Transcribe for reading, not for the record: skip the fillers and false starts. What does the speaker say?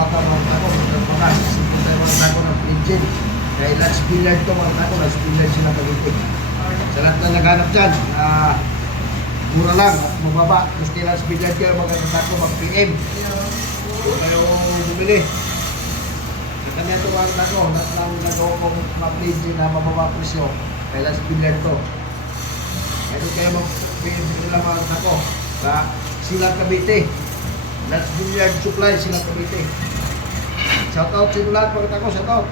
bata mga tako, magpakas. Sige tayo mga tako ng engine. Kaya Lance Billard to mga tako, Lance Billard sila Cavite. Sa lahat na naghanap dyan, mura lang at mababa. Gusto Lance Billard kayo mga tako, mag-PM. Kung kayo bumili. Sa kanya ito mga tako, lahat lang nagawa kong mag-engine na mababa presyo. Kaya Lance Billard to. Kaya kayo mag-PM sila mga tako. Sa Silang Cavite. Lance Billard Supply, Silang Cavite. Shoutout sa inyo lahat, mga tako, shoutout.